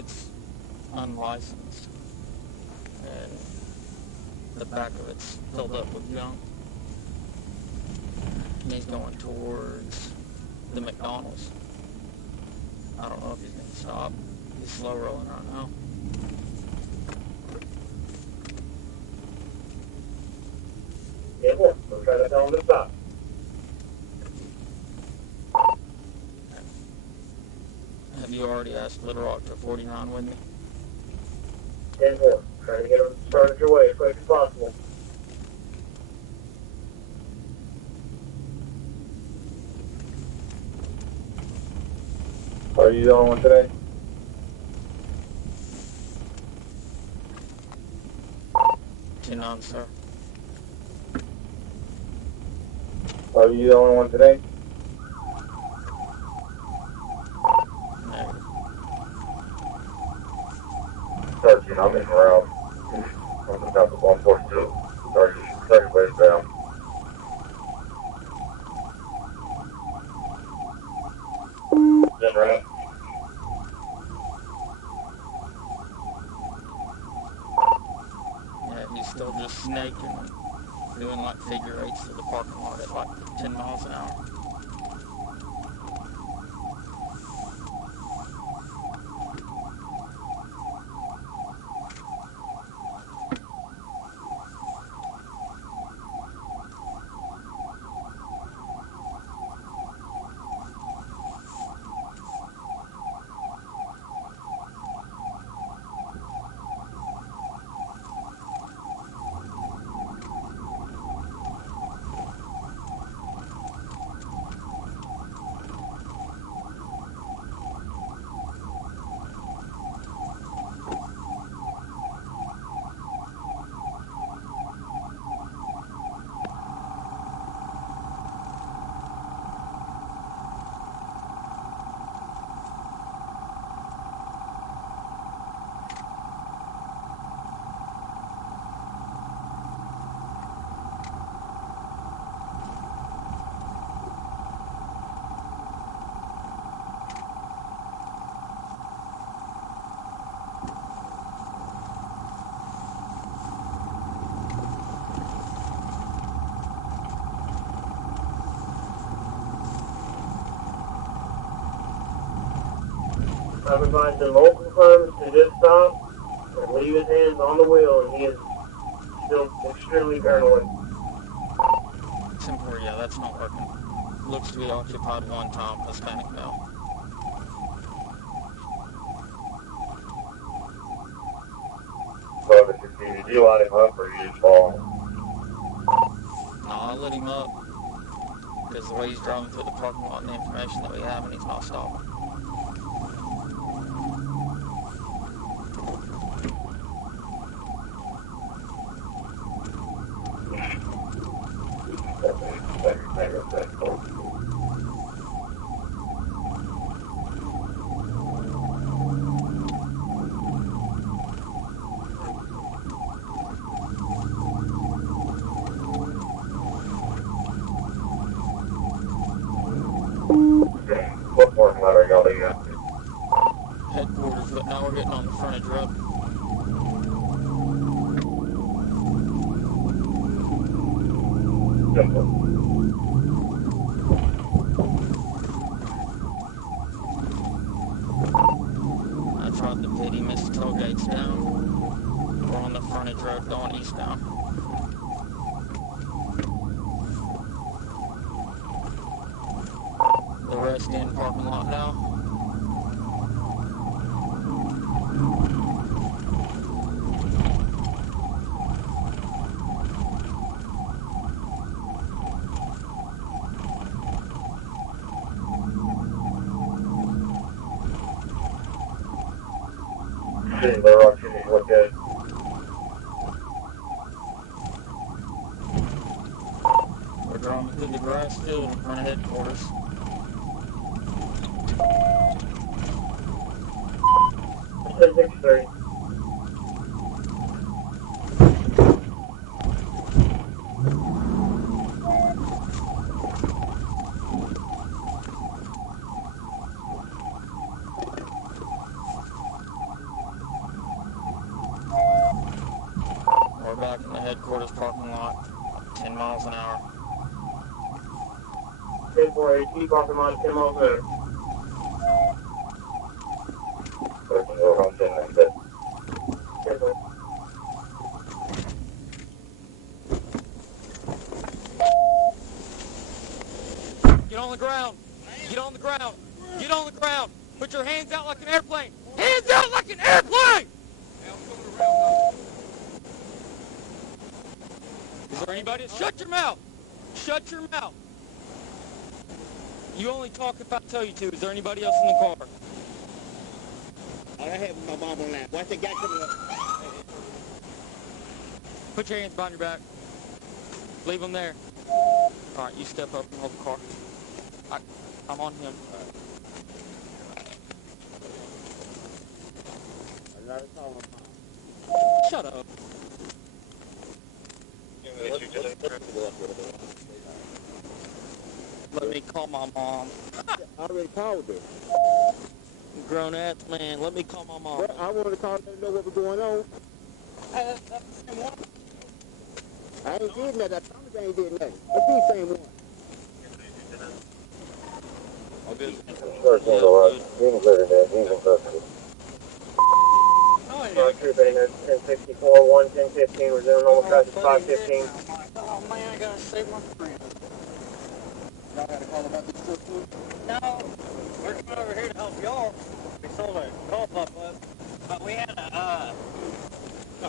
it's unlicensed, and the back of it's filled up with junk. And he's going towards the McDonald's. I don't know if he's going to stop. He's slow rolling right now. Yeah, we'll try to tell him to stop. Have you already asked Little Rock to 49 with me? 10-4. Trying to get him started your way as quick as possible. Are you the only one today? 10-9, sir. Are you the only one today? Negative. Sergeant, I'm in route. I'm about to 142. Sergeant westbound. In route. Yeah, he's still just snaking and doing like figure eights to the parking lot at like 10 miles an hour. I've advised him multiple times to just stop and leave his hands on the wheel, and he is still extremely paranoid. 10-4, yeah, that's not working. Looks to be occupied one time, Hispanic male. So if it's did you let him up or you just fall? No, I'll let him up because the way he's driving through the parking lot and the information that we have, and he's not stopping. What parking lot are y'all leaving at? Headquarters, but now we're getting on the frontage road. I tried the pity, missed the toll gates down. We're on the frontage road going eastbound. The rest in parking lot now. Little Rock City, what good? We're driving through the grass field in front of headquarters. Say 6-3. 10 miles an hour. 10-4, keep off the line 10 miles an hour. Yes, sir. Get on the ground. Get on the ground. Get on the ground. Put your hands out like an airplane. Hands out like an airplane! Is there anybody? Shut your mouth. Shut your mouth. You only talk if I tell you to. Is there anybody else in the car? I have my mom on that. Watch the guy coming up. Put your hands behind your back. Leave them there. All right, you step up and hold the car. I'm on him. Shut up. Let me call my mom. I already called her. Grown ass man, let me call my mom. Well, I wanted to call her to know what was going on. I ain't did nothing. I promise I ain't did nothing. Let's do the same one. All good. Troop 1064, 1, 1015, we're doing normal traffic 515. Oh man, I gotta save my friend. Y'all got to call about this truck too? No, we're coming over here to help y'all. We sold a call pop-up, but we had a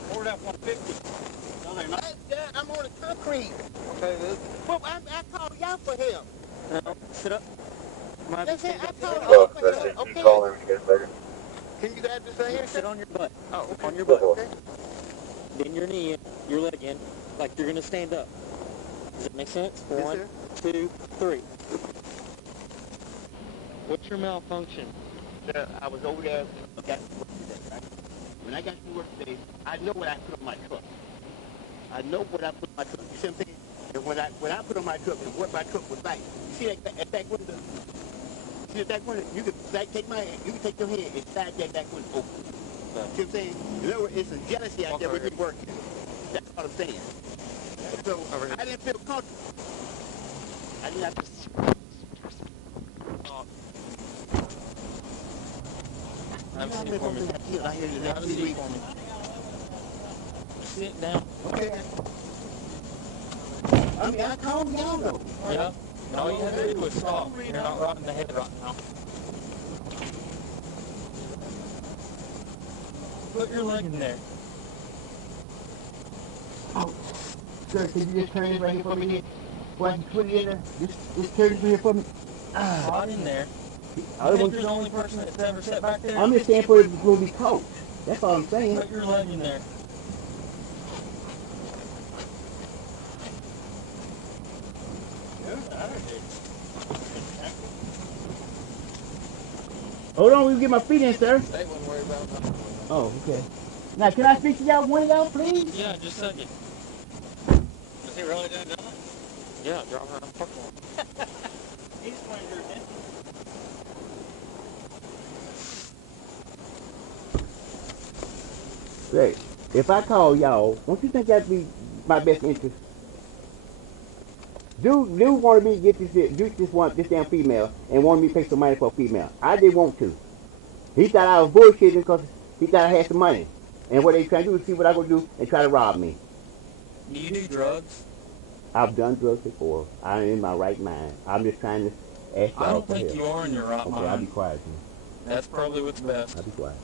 Ford F-150 the other night. I'm on the concrete. Okay, this. Well, I called y'all for him. No, sit up. That's it. I called y'all for him. Okay. Can you guys just say here? Sit on your butt. Oh, okay. On your butt. Okay. Bend your knee in, your leg in, like you're gonna stand up. Does that make sense? Yes, 1, sir. 2, 3. What's your malfunction? I was over there. Okay. When I got to work today, I know what I put on my truck. I know what I put on my truck. You see what I'm saying? And when I put on my truck and what my truck was like, you see that back window? See that back window? You can take your hand and slide that back window open. See what I'm saying? In other words, it's some jealousy out there with me working. That's what I'm saying. So I didn't feel comfortable. I didn't have to. Have a seat for me. Have a seat for me. Sit down. Okay. I mean, I calmed down though. Yeah. And all you have to do is stop. You're not rocking the head right now. Put your leg in there. Oh, sir, can you just turn it right here for me then? Or I can put it in there? Just turn it here for me. Right in there. I You're the only person that's ever sat back there. I'm just saying for it will be cold. That's all I'm saying. Put your leg in there. Hold on, we'll get my feet in, sir. They wouldn't worry about that. Oh, okay. Now, can I speak to y'all one of y'all, please? Yeah, just a second. Is he really doing that? Yeah, drop her on the parking lot. He's playing your attention. Great. If I call y'all, don't you think that'd be my best interest? Dude wanted me to get this damn female and wanted me to pay some money for a female. I didn't want to. He thought I was bullshitting because he thought I had some money. And what they trying to do is see what I gonna do and try to rob me. Do you do drugs? I've done drugs before. I'm in my right mind. I'm just trying to ask y'all I don't for think help. you are in your right Okay, I'll be mind. quiet then. That's probably what's best. I'll be quiet.